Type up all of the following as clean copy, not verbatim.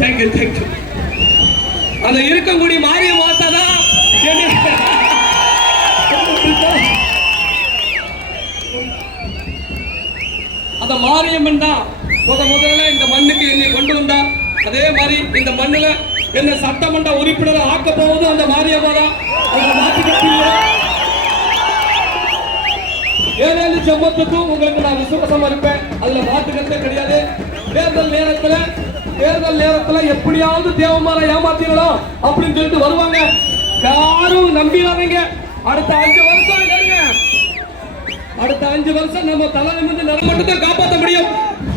Thank you thank you. அந்த இருக்கக்கூடிய மாரியம் மாத்தாதான் அந்த மாரியம்மன் தான் முதல்ல இந்த மண்ணுக்கு என்னை கொண்டு வந்தா. அதே மாதிரி இந்த மண்ணுல என்ன சட்டமன்ற உறுப்பினர் ஆக்க போவதும் அந்த மாரியம்மா தான். ஏழேழு செம்பத்துக்கும் உங்களுக்கு நான் விசுவாசமா இருப்பேன், அதுல மாற்றுக்கிறதே கிடையாது. தேர்தல் நேரத்துல எப்படியாவது தேவமார ஏமாத்தீங்களோ அப்படின்னு சொல்லிட்டு வருவாங்க. யாரும் நம்பிடாதீங்க. அடுத்த 5 வருஷம் அடுத்த 5 வருஷம் நம்ம தலை நிமிர்ந்து மட்டும் தான் காப்பாற்ற முடியும்.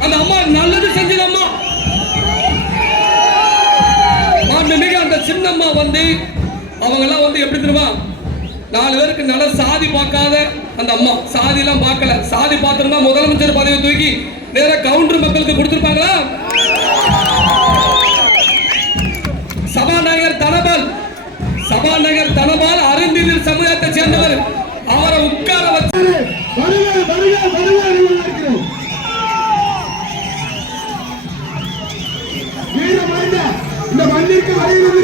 அந்த அம்மா நல்லது செஞ்சது. அம்மா மிக அந்த சின்னம்மா வந்து அவங்க எல்லாம் வந்து எப்படி தெரியுமா, 4 பேருக்கு நல்ல சாதி பார்க்காத அந்த அம்மா. சாதி எல்லாம் பார்க்கல. சாதி பார்த்திருந்தா முதலமைச்சர் பதவி தூக்கி நேர கவுண்டர் மக்களுக்கு கொடுத்திருப்பாங்களா? சபாநாயகர் தனபால் அருந்ததியர் சமுதாயத்தை சேர்ந்தவர். அவரை உட்கார வச்சு இந்த மண்ணிற்கு வருகின்ற